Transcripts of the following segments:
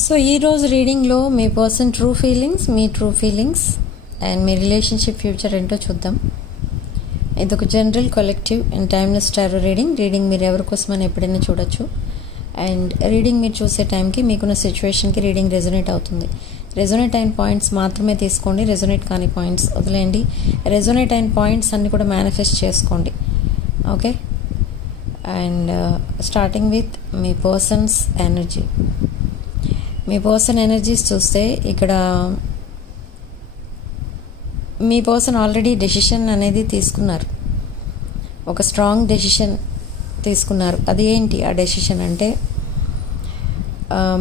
So ఈరోజు రీడింగ్లో మీ పర్సన్ ట్రూ ఫీలింగ్స్, మీ ట్రూ ఫీలింగ్స్ అండ్ మీ రిలేషన్షిప్ ఫ్యూచర్ ఏంటో చూద్దాం. ఇది ఒక general collective and timeless tarot reading మీరు ఎవరి కోసమని ఎప్పుడైనా చూడొచ్చు. అండ్ రీడింగ్ మీరు చూసే టైంకి మీకున్న సిచ్యువేషన్కి రీడింగ్ రెజొనేట్ అవుతుంది. రెజొనేట్ అయిన పాయింట్స్ మాత్రమే తీసుకోండి, రెజొనేట్ కాని పాయింట్స్ వదిలేయండి. రెజొనేట్ అయిన పాయింట్స్ అన్నీ కూడా మేనిఫెస్ట్ చేసుకోండి. Okay, and starting with me persons energy. Me person energies చూస్తే ఇక్కడ మీ పర్సన్ ఆల్రెడీ డెసిషన్ అనేది తీసుకున్నారు, ఒక స్ట్రాంగ్ డెసిషన్ తీసుకున్నారు. అది ఏంటి ఆ డెసిషన్ అంటే,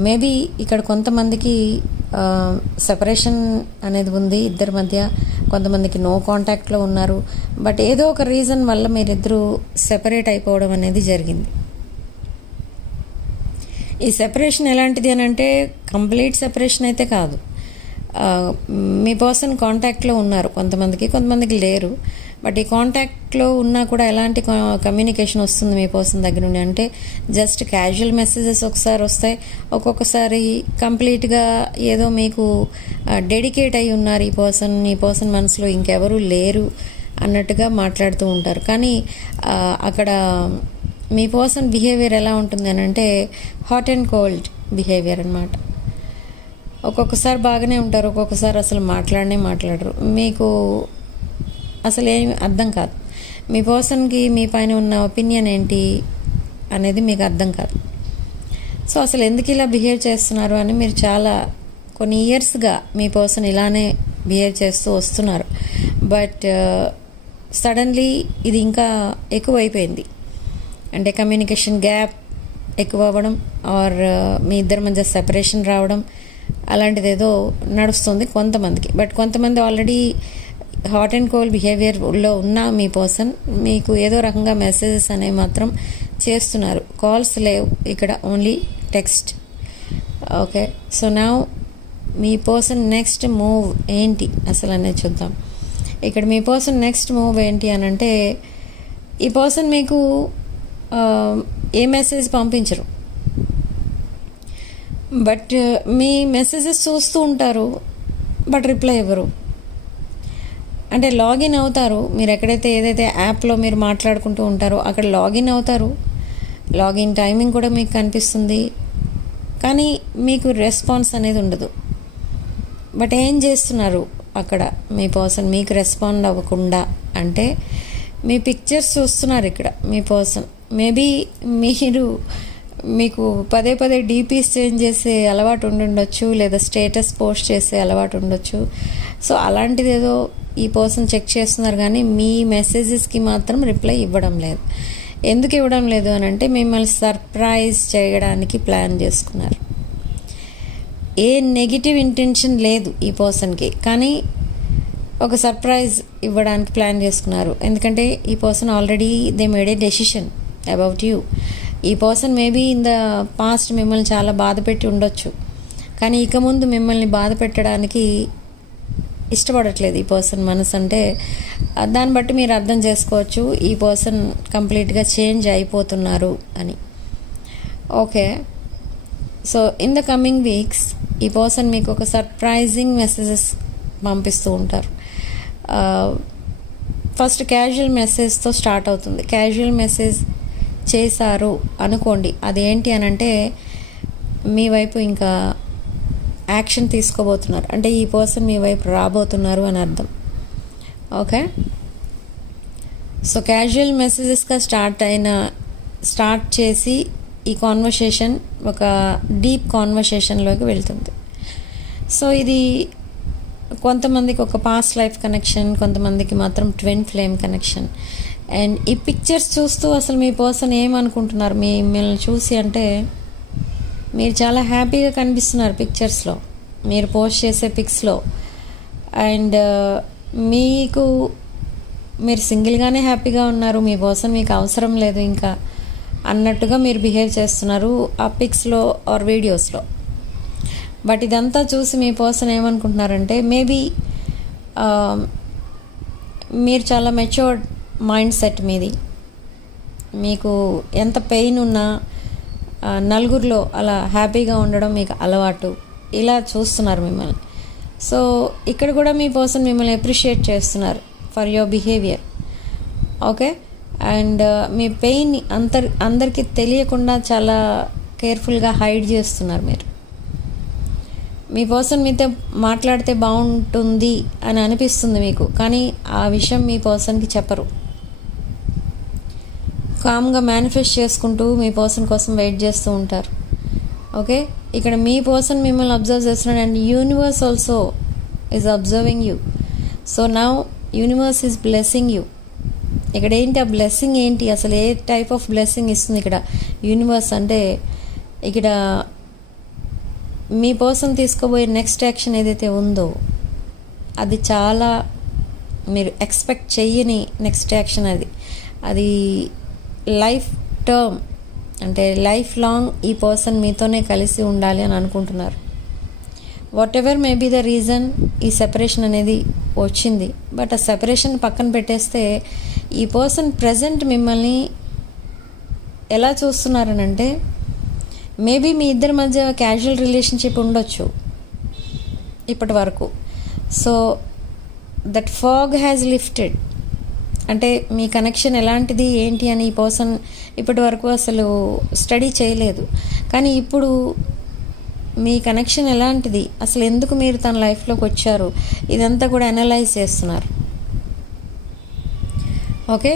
మేబీ ఇక్కడ కొంతమందికి సెపరేషన్ అనేది ఉంది ఇద్దరి మధ్య, కొంతమందికి నో కాంటాక్ట్లో ఉన్నారు. బట్ ఏదో ఒక రీజన్ వల్ల మీరిద్దరూ సెపరేట్ అయిపోవడం అనేది జరిగింది. ఈ సెపరేషన్ ఎలాంటిది అని అంటే కంప్లీట్ సెపరేషన్ అయితే కాదు. మీ పర్సన్ కాంటాక్ట్లో ఉన్నారు, కొంతమందికి లేరు. బట్ ఈ కాంటాక్ట్లో ఉన్నా కూడా ఎలాంటి కమ్యూనికేషన్ వస్తుంది మీ పర్సన్ దగ్గర నుండి అంటే జస్ట్ క్యాజువల్ మెసేజెస్ ఒకసారి వస్తాయి, ఒక్కొక్కసారి కంప్లీట్గా ఏదో మీకు డెడికేట్ అయి ఉన్నారు ఈ పర్సన్ మనసులో ఇంకెవరూ లేరు అన్నట్టుగా మాట్లాడుతూ ఉంటారు. కానీ అక్కడ మీ పర్సన్ బిహేవియర్ ఎలా ఉంటుంది అని అంటే హాట్ అండ్ కోల్డ్ బిహేవియర్ అనమాట. ఒక్కొక్కసారి బాగానే ఉంటారు, ఒక్కొక్కసారి అసలు మాట్లాడరు. మీకు అసలు ఏమి అర్థం కాదు. మీ పర్సన్కి మీ పైన ఉన్న ఒపీనియన్ ఏంటి అనేది మీకు అర్థం కాదు. సో అసలు ఎందుకు ఇలా బిహేవ్ చేస్తున్నారు అని మీరు కొన్ని ఇయర్స్గా మీ పర్సన్ ఇలానే బిహేవ్ చేస్తూ వస్తున్నారు. బట్ సడన్లీ ఇది ఇంకా ఎక్కువైపోయింది. అంటే కమ్యూనికేషన్ గ్యాప్ ఎక్కువ అవ్వడం ఆర్ మీ ఇద్దరి మధ్య సెపరేషన్ రావడం అలాంటిది ఏదో నడుస్తుంది కొంతమందికి. బట్ కొంతమంది ఆల్రెడీ హాట్ అండ్ కోల్డ్ బిహేవియర్లో ఉన్న మీ పర్సన్ మీకు ఏదో రకంగా మెసేజెస్ అనేవి మాత్రం చేస్తున్నారు. కాల్స్ లేవు ఇక్కడ, ఓన్లీ టెక్స్ట్. ఓకే, సో నా మీ పర్సన్ నెక్స్ట్ మూవ్ ఏంటి అసలు అనేది చూద్దాం. ఇక్కడ మీ పర్సన్ నెక్స్ట్ మూవ్ ఏంటి అని అంటే ఈ పర్సన్ మీకు ఏ మెసేజ్ పంపించరు, బట్ మీ మెసేజెస్ చూస్తూ ఉంటారు, బట్ రిప్లై ఇవ్వరు. అంటే లాగిన్ అవుతారు, మీరు ఎక్కడైతే ఏదైతే యాప్లో మీరు మాట్లాడుకుంటూ ఉంటారో అక్కడ లాగిన్ అవుతారు, లాగిన్ టైమింగ్ కూడా మీకు కనిపిస్తుంది, కానీ మీకు రెస్పాన్స్ అనేది ఉండదు. బట్ ఏం చేస్తున్నారు అక్కడ మీ పర్సన్ మీకు రెస్పాండ్ అవ్వకుండా అంటే మీ పిక్చర్స్ చూస్తున్నారు ఇక్కడ మీ పర్సన్. మేబీ మీకు పదే డీపీస్ చేంజ్ చేసే అలవాటు ఉండుండొచ్చు, లేదా స్టేటస్ పోస్ట్ చేసే అలవాటు ఉండొచ్చు. సో అలాంటిది ఏదో ఈ పర్సన్ చెక్ చేస్తున్నారు, కానీ మీ మెసేజెస్కి మాత్రం రిప్లై ఇవ్వడం లేదు. ఎందుకు ఇవ్వడం లేదు అని అంటే మిమ్మల్ని సర్ప్రైజ్ చేయడానికి ప్లాన్ చేసుకున్నారు. ఏ నెగిటివ్ ఇంటెన్షన్ లేదు ఈ పర్సన్కి, కానీ ఒక సర్ప్రైజ్ ఇవ్వడానికి ప్లాన్ చేసుకున్నారు. ఎందుకంటే ఈ person already they made a decision about you. ఈ person maybe in the past మిమ్మల్ని చాలా బాధ పెట్టి ఉండొచ్చు, కానీ ఇక ముందు మిమ్మల్ని బాధ పెట్టడానికి ఇష్టపడట్లేదు ఈ పర్సన్ మనసు. అంటే దాన్ని బట్టి మీరు అర్థం చేసుకోవచ్చు ఈ పర్సన్ కంప్లీట్గా చేంజ్ అయిపోతున్నారు అని. Okay, so in the coming weeks ఈ పర్సన్ మీకు ఒక సర్ప్రైజింగ్ మెసేజెస్ పంపిస్తూ ఉంటారు. ఫస్ట్ క్యాజువల్ మెసేజ్తో స్టార్ట్ అవుతుంది. క్యాజువల్ మెసేజ్ చేశారు అనుకోండి, అదేంటి అని అంటే మీ వైపు ఇంకా యాక్షన్ తీసుకోబోతున్నారు, అంటే ఈ పర్సన్ మీ వైపు రాబోతున్నారు అని అర్థం. ఓకే, సో క్యాజువల్ మెసేజెస్గా స్టార్ట్ చేసి ఈ కాన్వర్సేషన్ ఒక డీప్ కాన్వర్సేషన్లోకి వెళ్తుంది. సో ఇది కొంతమందికి ఒక పాస్ట్ లైఫ్ కనెక్షన్, కొంతమందికి మాత్రం ట్విన్ ఫ్లేమ్ కనెక్షన్. అండ్ ఈ పిక్చర్స్ చూస్తూ అసలు మీ పర్సన్ ఏమనుకుంటున్నారు మిమ్మల్ని చూసి అంటే మీరు చాలా హ్యాపీగా కనిపిస్తున్నారు పిక్చర్స్లో, మీరు పోస్ట్ చేసే పిక్స్లో. అండ్ మీరు సింగిల్గానే హ్యాపీగా ఉన్నారు, మీ పర్సన్ మీకు అవసరం లేదు ఇంకా అన్నట్టుగా మీరు బిహేవ్ చేస్తున్నారు ఆ పిక్స్లో ఆర్ వీడియోస్లో. బట్ ఇదంతా చూసి మీ పర్సన్ ఏమనుకుంటున్నారంటే మేబీ మీరు చాలా మెచ్యూర్డ్ మైండ్ సెట్ మీది. మీకు ఎంత పెయిన్ ఉన్నా నలుగురిలో అలా హ్యాపీగా ఉండడం మీకు అలవాటు, ఇలా చూస్తున్నారు మిమ్మల్ని. సో ఇక్కడ కూడా మీ పర్సన్ మిమ్మల్ని అప్రిషియేట్ చేస్తున్నారు for your behaviour. Okay, and me pain అందరికీ తెలియకుండా చాలా కేర్ఫుల్గా హైడ్ చేస్తున్నారు మీరు. మీ పర్సన్ మీతో మాట్లాడితే బాగుంటుంది అని అనిపిస్తుంది మీకు, కానీ ఆ విషయం మీ పర్సన్కి చెప్పరు. కామ్గా మేనిఫెస్ట్ చేసుకుంటూ మీ పర్సన్ కోసం వెయిట్ చేస్తూ ఉంటారు. ఓకే, ఇక్కడ మీ పర్సన్ మిమ్మల్ని అబ్జర్వ్ చేస్తున్నాడు and universe also is observing you. So now universe is blessing you. ఇక్కడ ఏంటి ఆ బ్లెస్సింగ్ ఏంటి, అసలు ఏ టైప్ ఆఫ్ బ్లెస్సింగ్ ఇస్తుంది ఇక్కడ యూనివర్స్ అంటే, ఇక్కడ మీ పర్సన్ తీసుకోబోయే నెక్స్ట్ యాక్షన్ ఏదైతే ఉందో అది చాలా మీరు ఎక్స్పెక్ట్ చెయ్యని నెక్స్ట్ యాక్షన్. అది లైఫ్ టర్మ్ అంటే లైఫ్ లాంగ్ ఈ పర్సన్ మీతోనే కలిసి ఉండాలి అని అనుకుంటున్నారు. Whatever may be the reason ఈ సెపరేషన్ అనేది వచ్చింది, బట్ ఆ సెపరేషన్ పక్కన పెట్టేస్తే ఈ పర్సన్ ప్రజెంట్ మిమ్మల్ని ఎలా చూస్తున్నారనంటే, మేబీ మీ ఇద్దరి మధ్య క్యాజువల్ రిలేషన్షిప్ ఉండొచ్చు ఇప్పటి వరకు. So that fog has lifted, అంటే మీ కనెక్షన్ ఎలాంటిది ఏంటి అని ఈ పర్సన్ ఇప్పటి వరకు అసలు స్టడీ చేయలేదు. కానీ ఇప్పుడు మీ కనెక్షన్ ఎలాంటిది, అసలు ఎందుకు మీరు తన లైఫ్లోకి వచ్చారు, ఇదంతా కూడా అనలైజ్ చేస్తున్నారు. ఓకే,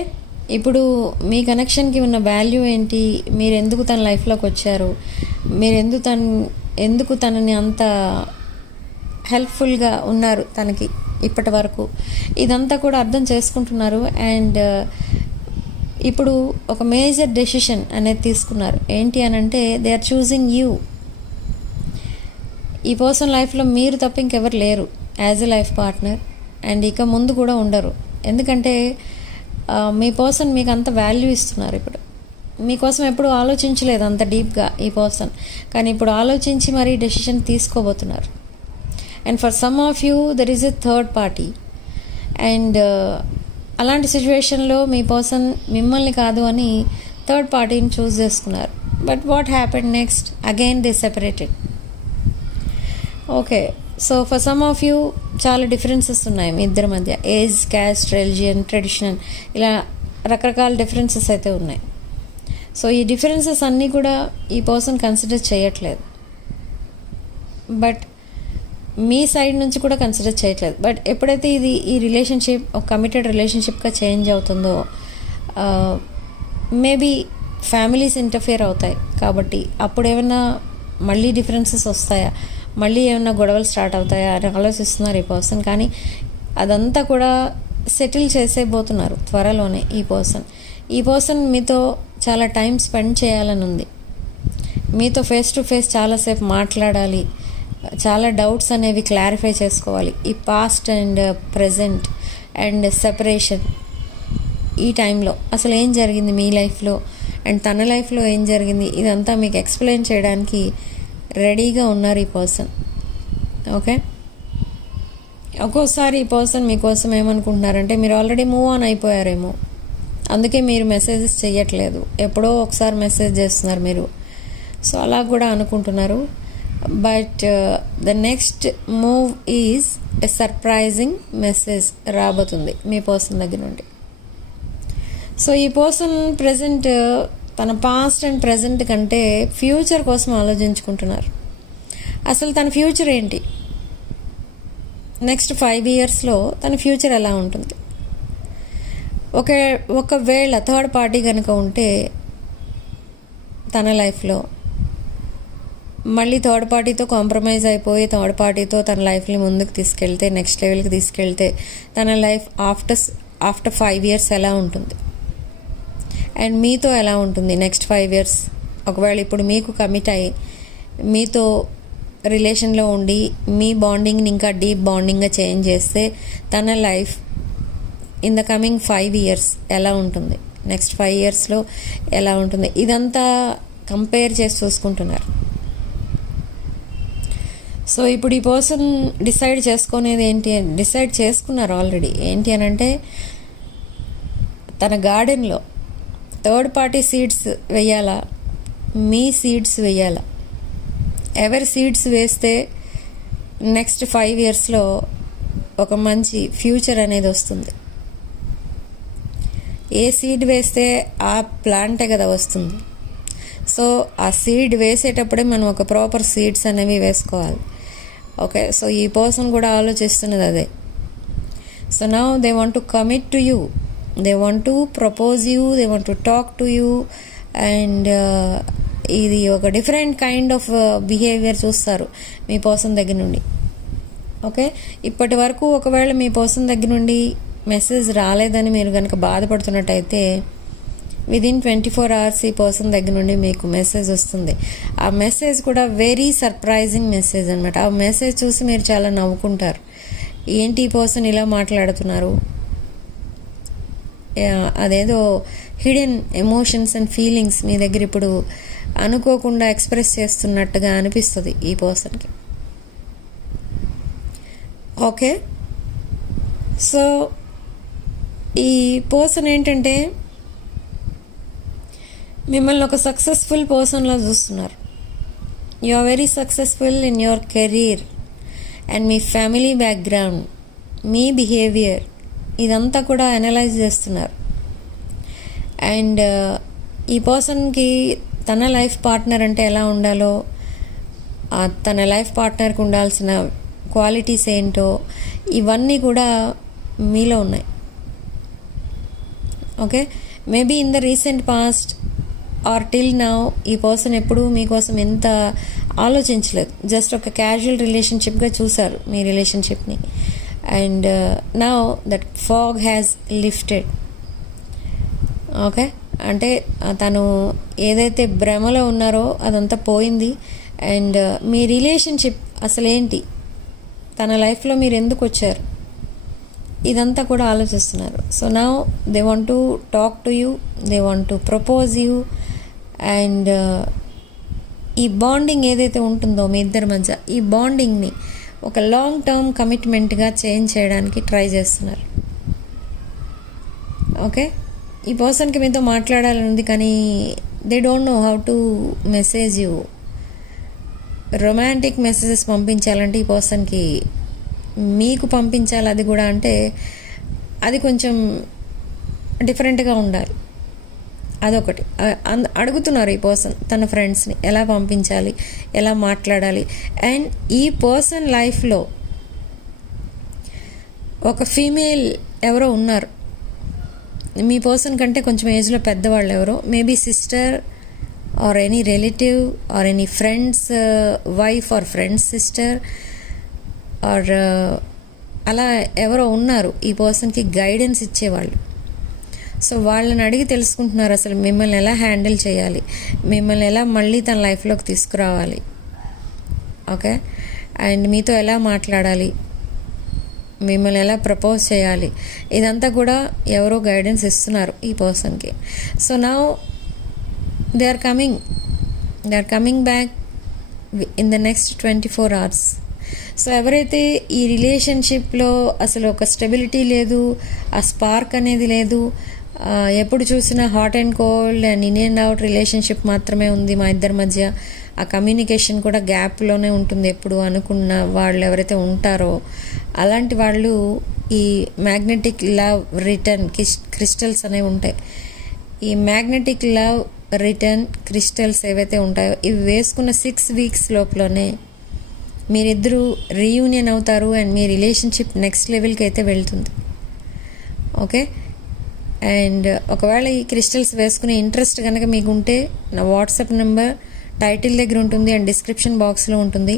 ఇప్పుడు మీ కనెక్షన్కి ఉన్న వాల్యూ ఏంటి, మీరు ఎందుకు తన లైఫ్లోకి వచ్చారు, మీరు ఎందుకు తనని అంత హెల్ప్ఫుల్గా ఉన్నారు తనకి ఇప్పటి వరకు, ఇదంతా కూడా అర్థం చేసుకుంటున్నారు. అండ్ ఇప్పుడు ఒక మేజర్ డెసిషన్ అనేది తీసుకున్నారు. ఏంటి అని అంటే, దే ఆర్ చూజింగ్ యూ. ఈ పర్సన్ లైఫ్లో మీరు తప్ప ఇంకెవరు లేరు as a life partner, and ఇక ముందు కూడా ఉండరు. ఎందుకంటే మీ పర్సన్ మీకు అంత వాల్యూ ఇస్తున్నారు. ఇప్పుడు మీకోసం ఎప్పుడు ఆలోచించలేదు అంత డీప్గా ఈ పర్సన్, కానీ ఇప్పుడు ఆలోచించి మరీ డెసిషన్ తీసుకోబోతున్నారు. And for some of you there is a third party. And అలాంటి సిచ్యువేషన్లో మీ పర్సన్ మిమ్మల్ని కాదు అని థర్డ్ పార్టీని చూస్ చేసుకున్నారు. But what happened next, again they separated. Okay, so for some of you చాలా డిఫరెన్సెస్ ఉన్నాయి మీ ఇద్దరి మధ్య. ఏజ్, క్యాస్ట్, రిలిజియన్, ట్రెడిషనల్, ఇలా రకరకాల డిఫరెన్సెస్ అయితే ఉన్నాయి. సో ఈ డిఫరెన్సెస్ అన్నీ కూడా ఈ పర్సన్ కన్సిడర్ చేయట్లేదు, బట్ మీ సైడ్ నుంచి కూడా కన్సిడర్ చేయట్లేదు. బట్ ఎప్పుడైతే ఈ రిలేషన్షిప్ ఒక కమిటెడ్ రిలేషన్షిప్గా చేంజ్ అవుతుందో, మేబీ ఫ్యామిలీస్ ఇంటర్ఫియర్ అవుతాయి. కాబట్టి అప్పుడు ఏమైనా మళ్ళీ డిఫరెన్సెస్ వస్తాయా, మళ్ళీ ఏమైనా గొడవలు స్టార్ట్ అవుతాయా అని ఆలోచిస్తున్నారు ఈ పర్సన్. కానీ అదంతా కూడా సెటిల్ చేసేయబోతున్నారు త్వరలోనే ఈ పర్సన్ మీతో చాలా టైం స్పెండ్ చేయాలని ఉంది. మీతో ఫేస్ టు ఫేస్ చాలాసేపు మాట్లాడాలి, చాలా డౌట్స్ అనేవి క్లారిఫై చేసుకోవాలి. ఈ past and present and separation, ఈ టైంలో అసలు ఏం జరిగింది మీ లైఫ్లో అండ్ తన లైఫ్లో ఏం జరిగింది, ఇదంతా మీకు ఎక్స్ప్లెయిన్ చేయడానికి రెడీగా ఉన్నారు ఈ పర్సన్. ఓకే, ఒక్కోసారి ఈ పర్సన్ మీకోసం ఏమనుకుంటున్నారంటే, మీరు ఆల్రెడీ మూవ్ ఆన్ అయిపోయారేమో, అందుకే మీరు మెసేజెస్ చేయట్లేదు, ఎప్పుడో ఒకసారి మెసేజ్ చేస్తున్నారు మీరు. సో అలా కూడా అనుకుంటున్నారు. But the next move is a surprising message రాబోతుంది మీ పర్సన్ దగ్గర నుండి. సో ఈ పర్సన్ ప్రజెంట్ తన పాస్ట్ అండ్ ప్రజెంట్ కంటే ఫ్యూచర్ కోసం ఆలోచించుకుంటున్నారు. అసలు తన ఫ్యూచర్ ఏంటి, నెక్స్ట్ 5 yearsలో తన ఫ్యూచర్ ఎలా ఉంటుంది. ఒకవేళ థర్డ్ పార్టీ కనుక ఉంటే తన లైఫ్లో, మళ్ళీ థర్డ్ పార్టీతో కాంప్రమైజ్ అయిపోయి థర్డ్ పార్టీతో తన లైఫ్ని ముందుకు తీసుకెళ్తే, నెక్స్ట్ లెవెల్కి తీసుకెళ్తే తన లైఫ్ ఆఫ్టర్ 5 years ఎలా ఉంటుంది అండ్ మీతో ఎలా ఉంటుంది నెక్స్ట్ 5 years. ఒకవేళ ఇప్పుడు మీకు కమిట్ అయ్యి మీతో రిలేషన్లో ఉండి మీ బాండింగ్ని ఇంకా డీప్ బాండింగ్గా చేంజ్ చేస్తే తన life in the coming 5 years ఎలా ఉంటుంది, నెక్స్ట్ 5 yearsలో ఎలా ఉంటుంది, ఇదంతా కంపేర్ చేసి చూసుకుంటున్నారు. సో ఇప్పుడు ఈ పర్సన్ డిసైడ్ చేసుకున్నారు ఆల్రెడీ. ఏంటి అని అంటే, తన గార్డెన్లో థర్డ్ పార్టీ సీడ్స్ వేయాలా, మీ సీడ్స్ వేయాలి. ఎవరి సీడ్స్ వేస్తే నెక్స్ట్ 5 ఇయర్స్లో ఒక మంచి ఫ్యూచర్ అనేది వస్తుంది. ఏ సీడ్ వేస్తే ఆ ప్లాంటే కదా వస్తుంది. సో ఆ సీడ్ వేసేటప్పుడే మనం ఒక ప్రాపర్ సీడ్స్ అనేవి వేసుకోవాలి. ఓకే, సో ఈ పర్సన్ కూడా ఆలోచిస్తున్నది అదే. So now they want to commit to you, they want to propose you, they want to talk to you. And ఇది ఒక డిఫరెంట్ కైండ్ ఆఫ్ బిహేవియర్ చూస్తారు మీ పర్సన్ దగ్గర నుండి. ఓకే, ఇప్పటి వరకు ఒకవేళ మీ పర్సన్ దగ్గర నుండి మెసేజ్ రాలేదని మీరు కనుక బాధపడుతున్నట్టయితే విదిన్ 24 hours ఈ పర్సన్ దగ్గర నుండి మీకు మెసేజ్ వస్తుంది. ఆ మెసేజ్ కూడా వెరీ సర్ప్రైజింగ్ మెసేజ్ అనమాట. ఆ మెసేజ్ చూసి మీరు చాలా నవ్వుకుంటారు. ఏంటి ఈ పర్సన్ ఇలా మాట్లాడుతున్నారు, అదేదో హిడెన్ ఎమోషన్స్ అండ్ ఫీలింగ్స్ మీ దగ్గర ఇప్పుడు అనుకోకుండా ఎక్స్ప్రెస్ చేస్తున్నట్టుగా అనిపిస్తుంది ఈ పర్సన్కి. ఓకే, సో ఈ పర్సన్ ఏంటంటే మిమ్మల్ని ఒక సక్సెస్ఫుల్ పర్సన్లా చూస్తున్నారు. You are very successful in your career and మీ ఫ్యామిలీ బ్యాక్గ్రౌండ్, మీ బిహేవియర్ ఇదంతా కూడా అనలైజ్ చేస్తున్నారు. అండ్ ఈ పర్సన్కి తన లైఫ్ పార్ట్నర్ అంటే ఎలా ఉండాలో, తన లైఫ్ పార్ట్నర్కి ఉండాల్సిన క్వాలిటీస్ ఏంటో ఇవన్నీ కూడా మీలో ఉన్నాయి. Okay, maybe in the recent past or till now ఈ పర్సన్ ఎప్పుడూ మీకోసం ఎంత ఆలోచించలేదు. జస్ట్ ఒక క్యాజువల్ రిలేషన్షిప్గా చూశారు మీ రిలేషన్షిప్ని. And now that fog has lifted. Okay, అంటే తను ఏదైతే భ్రమలో ఉన్నారో అదంతా పోయింది. అండ్ మీ రిలేషన్షిప్ అసలేంటి, తన లైఫ్లో మీరు ఎందుకు వచ్చారు, ఇదంతా కూడా ఆలోచిస్తున్నారు. So now they want to talk to you, they want to propose you. And ఈ బాండింగ్ ఏదైతే ఉంటుందో మీ ఇద్దరి మధ్య, ఈ బాండింగ్ని ఒక లాంగ్ టర్మ్ కమిట్మెంట్గా చేంజ్ చేయడానికి ట్రై చేస్తున్నారు. ఓకే, ఈ పర్సన్కి మీతో మాట్లాడాలని ఉంది కానీ they don't know how to message you. Romantic messages పంపించాలంటే ఈ పర్సన్కి మీకు పంపించాలి, అది కూడా అంటే అది కొంచెం డిఫరెంట్గా ఉండాలి. అదొకటి అడుగుతున్నారు ఈ పర్సన్ తన ఫ్రెండ్స్ని ఎలా పంపించాలి, ఎలా మాట్లాడాలి. అండ్ ఈ పర్సన్ లైఫ్లో ఒక ఫీమేల్ ఎవరో ఉన్నారు మీ పర్సన్ కంటే కొంచెం ఏజ్లో పెద్దవాళ్ళు ఎవరో, maybe sister or any relative or any friends wife or friends sister or అలా ఎవరో ఉన్నారు ఈ పర్సన్కి గైడెన్స్ ఇచ్చేవాళ్ళు. సో వాళ్ళని అడిగి తెలుసుకుంటున్నారు అసలు మిమ్మల్ని ఎలా హ్యాండిల్ చేయాలి, మిమ్మల్ని ఎలా మళ్ళీ తన లైఫ్లోకి తీసుకురావాలి. ఓకే, అండ్ మీతో ఎలా మాట్లాడాలి, మిమ్మల్ని ఎలా ప్రపోజ్ చేయాలి, ఇదంతా కూడా ఎవరో గైడెన్స్ ఇస్తున్నారు ఈ పర్సన్కి. So now they are coming back in the next 24 hours. So ఎవరైతే ఈ రిలేషన్షిప్లో అసలు ఒక స్టెబిలిటీ లేదు, ఆ స్పార్క్ అనేది లేదు, ఎప్పుడు చూసినా hot and cold and in and out relationship మాత్రమే ఉంది మా ఇద్దరి మధ్య, ఆ కమ్యూనికేషన్ కూడా గ్యాప్లోనే ఉంటుంది ఎప్పుడు అనుకున్న వాళ్ళు ఎవరైతే ఉంటారో అలాంటి వాళ్ళు ఈ మ్యాగ్నెటిక్ లవ్ రిటర్న్ క్రిస్టల్స్ అనేవి ఉంటాయి. ఈ మ్యాగ్నెటిక్ లవ్ రిటర్న్ క్రిస్టల్స్ ఏవైతే ఉంటాయో ఇవి వేసుకున్న 6 weeks లోపలనే మీరిద్దరూ రీయూనియన్ అవుతారు అండ్ మీ రిలేషన్షిప్ నెక్స్ట్ లెవెల్కి అయితే వెళ్తుంది. ఓకే, అండ్ ఒకవేళ ఈ క్రిస్టల్స్ వేసుకునే ఇంట్రెస్ట్ కనుక మీకు ఉంటే నా వాట్సాప్ నెంబర్ టైటిల్ దగ్గర ఉంటుంది అండ్ డిస్క్రిప్షన్ బాక్స్లో ఉంటుంది.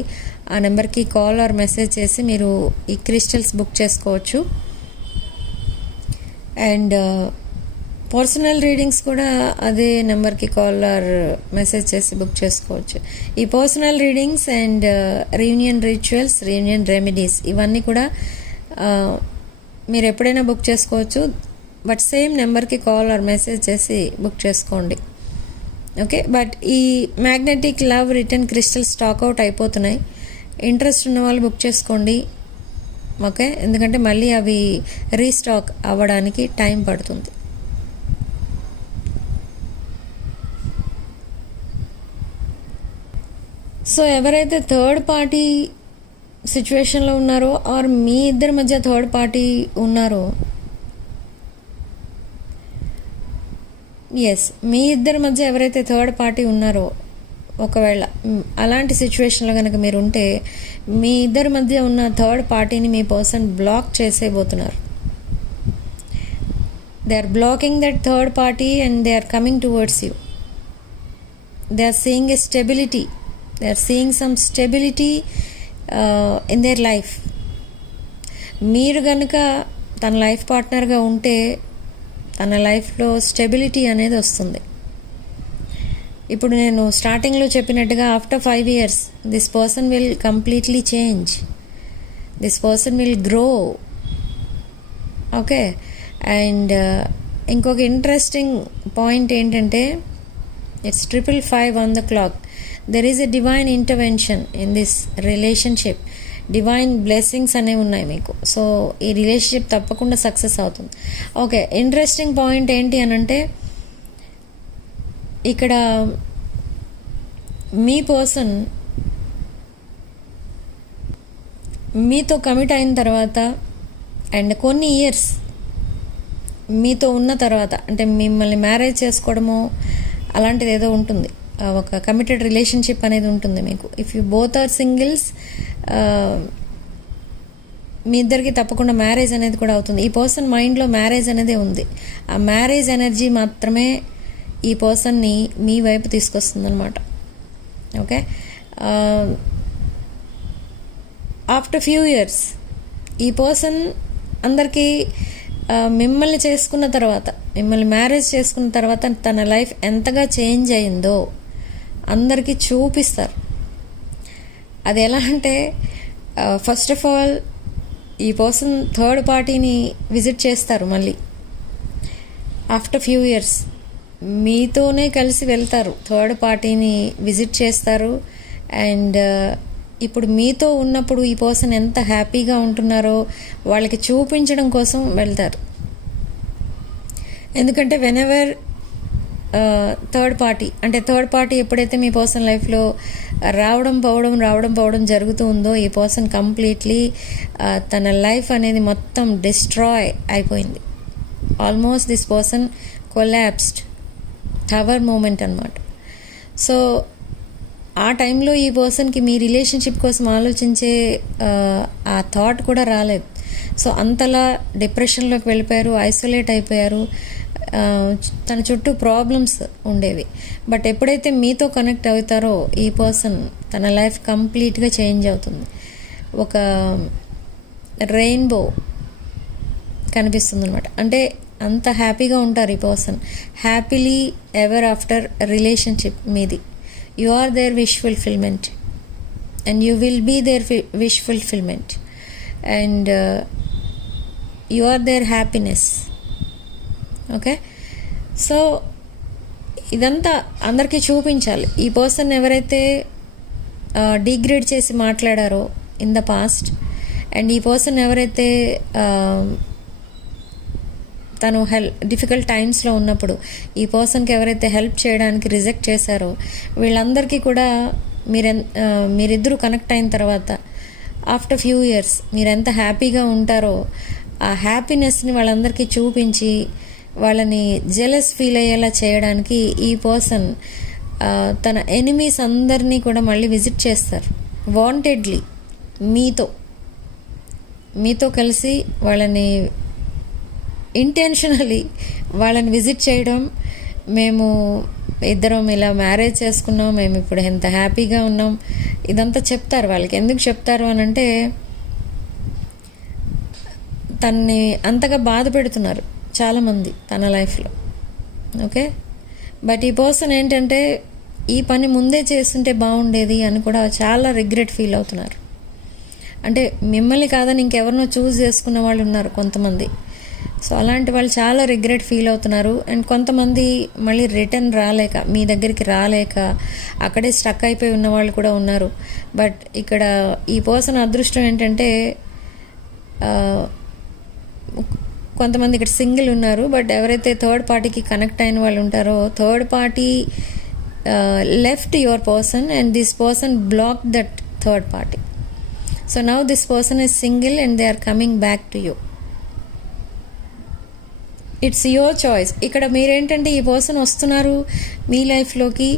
ఆ నెంబర్కి కాల్ ఆర్ మెసేజ్ చేసి మీరు ఈ క్రిస్టల్స్ బుక్ చేసుకోవచ్చు. అండ్ పర్సనల్ రీడింగ్స్ కూడా అదే నెంబర్కి కాల్ ఆర్ మెసేజ్ చేసి బుక్ చేసుకోవచ్చు. ఈ personal readings and reunion rituals, reunion remedies ఇవన్నీ కూడా మీరు ఎప్పుడైనా బుక్ చేసుకోవచ్చు. బట్ సేమ్ నెంబర్కి కాల్ ఆర్ మెసేజ్ చేసి బుక్ చేసుకోండి. ఓకే, బట్ ఈ magnetic love return crystal stock out అయిపోతున్నాయి. ఇంట్రెస్ట్ ఉన్న వాళ్ళు బుక్ చేసుకోండి. ఓకే, ఎందుకంటే మళ్ళీ అవి రీస్టాక్ అవ్వడానికి టైం పడుతుంది. సో ఎవరైతే థర్డ్ పార్టీ సిచ్యువేషన్లో ఉన్నారో ఆర్ మీ ఇద్దరి మధ్య థర్డ్ పార్టీ ఉన్నారో, ఎస్, మీ ఇద్దరి మధ్య ఎవరైతే థర్డ్ పార్టీ ఉన్నారో, ఒకవేళ అలాంటి సిచ్యువేషన్లో కనుక మీరు ఉంటే మీ ఇద్దరి మధ్య ఉన్న థర్డ్ పార్టీని మీ పర్సన్ బ్లాక్ చేసేయబోతున్నారు. They are blocking that third party and they are coming towards you. They are seeing a stability, they are seeing some stability in their life. మీరు కనుక తన లైఫ్ పార్ట్నర్గా ఉంటే తన లైఫ్లో స్టెబిలిటీ అనేది వస్తుంది. ఇప్పుడు నేను స్టార్టింగ్లో చెప్పినట్టుగా after 5 years this person will completely change, this person will grow. Okay, and ఇంకొక ఇంట్రెస్టింగ్ పాయింట్ ఏంటంటే it's 555 on the clock. There is a divine intervention in this relationship. Divine blessings అనేవి ఉన్నాయి మీకు. సో ఈ రిలేషన్షిప్ తప్పకుండా success అవుతుంది. Okay, interesting point ఏంటి అని అంటే, ఇక్కడ మీ పర్సన్ మీతో కమిట్ అయిన తర్వాత అండ్ కొన్ని ఇయర్స్ మీతో ఉన్న తర్వాత, అంటే మిమ్మల్ని మ్యారేజ్ చేసుకోవడమో అలాంటిది ఏదో ఉంటుంది, ఒక కమిటెడ్ రిలేషన్షిప్ అనేది ఉంటుంది మీకు. If you both are singles, మీ ఇద్దరికి తప్పకుండా మ్యారేజ్ అనేది కూడా అవుతుంది. ఈ పర్సన్ మైండ్లో మ్యారేజ్ అనేది ఉంది. ఆ మ్యారేజ్ ఎనర్జీ మాత్రమే ఈ పర్సన్ని మీ వైపు తీసుకొస్తుంది అనమాట. ఓకే, ఆఫ్టర్ ఫ్యూ ఇయర్స్ ఈ పర్సన్ అందరికీ మిమ్మల్ని చేసుకున్న తర్వాత, మిమ్మల్ని మ్యారేజ్ చేసుకున్న తర్వాత తన లైఫ్ ఎంతగా చేంజ్ అయిందో అందరికీ చూపిస్తారు. అది ఎలా అంటే, ఫస్ట్ ఆఫ్ ఆల్ ఈ పర్సన్ థర్డ్ పార్టీని విజిట్ చేస్తారు. మళ్ళీ ఆఫ్టర్ ఫ్యూ ఇయర్స్ మీతోనే కలిసి వెళ్తారు, థర్డ్ పార్టీని విజిట్ చేస్తారు. అండ్ ఇప్పుడు మీతో ఉన్నప్పుడు ఈ పర్సన్ ఎంత హ్యాపీగా ఉంటున్నారో వాళ్ళకి చూపించడం కోసం వెళ్తారు. ఎందుకంటే వెనెవర్ థర్డ్ పార్టీ ఎప్పుడైతే మీ పర్సన్ లైఫ్లో రావడం పోవడం జరుగుతూ ఉందో, ఈ పర్సన్ కంప్లీట్లీ తన లైఫ్ అనేది మొత్తం డిస్ట్రాయ్ అయిపోయింది. Almost this person collapsed, tower moment అనమాట. సో ఆ టైంలో ఈ పర్సన్కి మీ రిలేషన్షిప్ కోసం ఆలోచించే ఆ థాట్ కూడా రాలేదు. సో అంతలా డిప్రెషన్లోకి వెళ్ళిపోయారు, ఐసోలేట్ అయిపోయారు, తన చుట్టూ ప్రాబ్లమ్స్ ఉండేవి. బట్ ఎప్పుడైతే మీతో కనెక్ట్ అవుతారో ఈ పర్సన్ తన లైఫ్ కంప్లీట్గా చేంజ్ అవుతుంది. ఒక రెయిన్బో కనిపిస్తుంది అనమాట. అంటే అంత హ్యాపీగా ఉంటారు ఈ person, happily ever after relationship మీది. You are their wish fulfilment and you will be their wish fulfilment and you are their happiness. Okay, so ఇదంతా అందరికీ చూపించాలి. ఈ పర్సన్ ఎవరైతే డిగ్రేడ్ చేసి మాట్లాడారో ఇన్ ద పాస్ట్, అండ్ ఈ పర్సన్ ఎవరైతే తను డిఫికల్ట్ టైమ్స్లో ఉన్నప్పుడు ఈ పర్సన్కి ఎవరైతే హెల్ప్ చేయడానికి రిజెక్ట్ చేశారో వీళ్ళందరికీ కూడా మీరిద్దరూ కనెక్ట్ అయిన తర్వాత ఆఫ్టర్ ఫ్యూ ఇయర్స్ మీరు ఎంత హ్యాపీగా ఉంటారో ఆ హ్యాపీనెస్ని వాళ్ళందరికీ చూపించి వాళ్ళని జెలస్ ఫీల్ అయ్యేలా చేయడానికి ఈ పర్సన్ తన ఎనిమీస్ అందరినీ కూడా మళ్ళీ విజిట్ చేస్తారు. వాంటెడ్లీ మీతో కలిసి వాళ్ళని ఇంటెన్షనలీ వాళ్ళని విజిట్ చేయడం, మేము ఇద్దరం ఇలా మ్యారేజ్ చేసుకున్నాం, మేము ఇప్పుడు ఎంత హ్యాపీగా ఉన్నాం, ఇదంతా చెప్తారు వాళ్ళకి. ఎందుకు చెప్తారు అని అంటే తన్ని అంతగా బాధ పెడుతున్నారు చాలామంది తన లైఫ్లో. ఓకే, బట్ ఈ పర్సన్ ఏంటంటే ఈ పని ముందే చేస్తుంటే బాగుండేది అని కూడా చాలా రిగ్రెట్ ఫీల్ అవుతున్నారు. అంటే మిమ్మల్ని కాదని ఇంకెవరినో చూస్ చేసుకున్న వాళ్ళు ఉన్నారు కొంతమంది. సో అలాంటి వాళ్ళు చాలా రిగ్రెట్ ఫీల్ అవుతున్నారు. అండ్ కొంతమంది మళ్ళీ రిటర్న్ రాలేక, మీ దగ్గరికి రాలేక అక్కడే స్టక్ అయిపోయి ఉన్న వాళ్ళు కూడా ఉన్నారు. బట్ ఇక్కడ ఈ పర్సన్ అదృష్టం ఏంటంటే కొంతమంది ఇక్కడ సింగిల్ ఉన్నారు. బట్ ఎవరైతే థర్డ్ పార్టీకి కనెక్ట్ అయిన వాళ్ళు ఉంటారో third party left your person and this person blocked that third party. So now this person is single and they are coming back to you. It's your choice. ఇక్కడ మీరేంటంటే ఈ person వస్తున్నారు మీ లైఫ్లోకి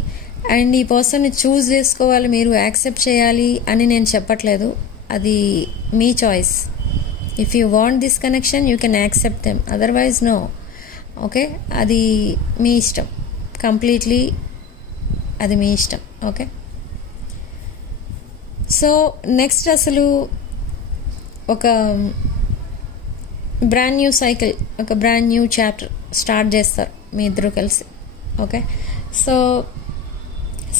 and ఈ పర్సన్ని చూస్ చేసుకోవాలి, మీరు యాక్సెప్ట్ చేయాలి అని నేను చెప్పట్లేదు. అది మీ choice. If you want this connection you can accept them, otherwise no. Okay, అది మీ ఇష్టం, కంప్లీట్లీ అది మీ ఇష్టం. ఓకే, సో నెక్స్ట్ అసలు ఒక బ్రాండ్ న్యూ సైకిల్, ఒక బ్రాండ్ న్యూ చాప్టర్ స్టార్ట్ చేస్తారు మీ ఇద్దరు కలిసి. Okay, so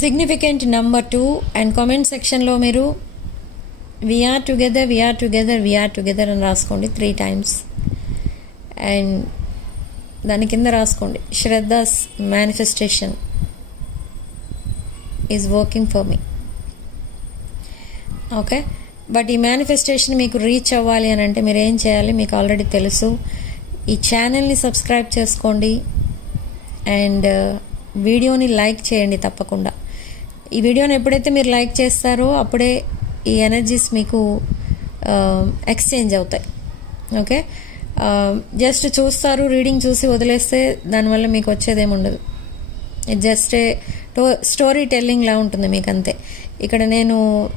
significant number 2 and comment సెక్షన్లో మీరు we are together we are together we are together అని రాసుకోండి 3 times. అండ్ దాని కింద రాసుకోండి Shraddha's manifestation is working for me. Okay, but ఈ మేనిఫెస్టేషన్ మీకు రీచ్ అవ్వాలి అని అంటే మీరు ఏం చేయాలి మీకు ఆల్రెడీ తెలుసు. ఈ ఛానల్ని సబ్స్క్రైబ్ చేసుకోండి అండ్ వీడియోని లైక్ చేయండి తప్పకుండా. ఈ వీడియోని ఎప్పుడైతే మీరు లైక్ చేస్తారో అప్పుడే ఈ ఎనర్జీస్ మీకు ఎక్స్చేంజ్ అవుతాయి. ఓకే, జస్ట్ చూస్తారు, రీడింగ్ చూసి వదిలేస్తే దానివల్ల మీకు వచ్చేదేమి ఉండదు. ఇది జస్ట్ స్టోరీ టెల్లింగ్ లా ఉంటుంది మీకు అంతే. ఇక్కడ నేను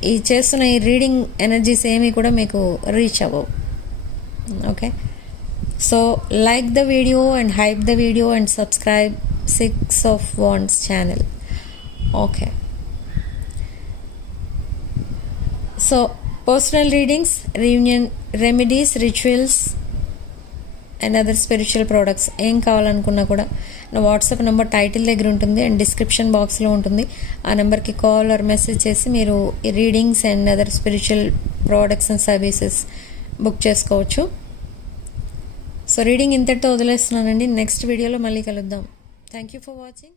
ఈ చేస్తున్న ఈ రీడింగ్ ఎనర్జీస్ ఏమీ కూడా మీకు రీచ్ అవ్వవు. Okay, so like the video and hype the video and subscribe 6 of Wands channel. Okay, so personal readings, reunion remedies, rituals and other spiritual products ఏం కావాలనుకున్నా కూడా నా వాట్సాప్ నెంబర్ టైటిల్ దగ్గర ఉంటుంది అండ్ డిస్క్రిప్షన్ బాక్స్లో ఉంటుంది. ఆ నెంబర్కి కాల్ ఆర్ మెసేజ్ చేసి మీరు ఈ readings and other spiritual products and services book చేసుకోవచ్చు. సో రీడింగ్ ఇంతటితో వదిలేస్తున్నానండి. నెక్స్ట్ వీడియోలో మళ్ళీ కలుద్దాం. Thank you for watching.